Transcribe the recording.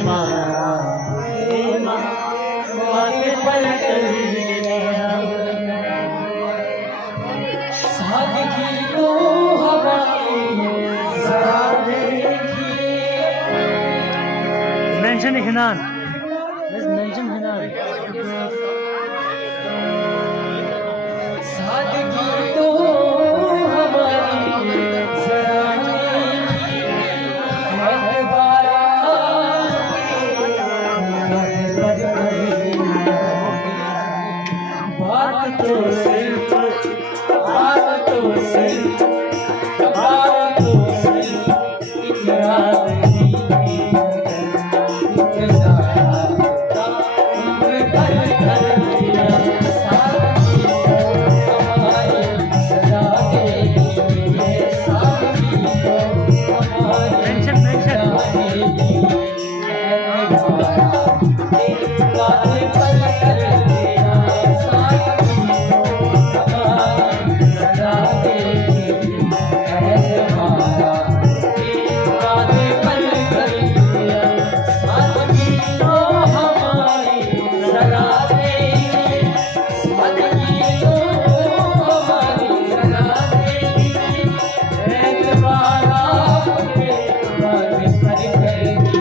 हमारा बातें पल कर सादगी तो हमारी जरा देखिए Mention Hinan. Let's mention Hinan. सादगी तो हमारी जरा देखिए बात तो सिर्फ इकरार की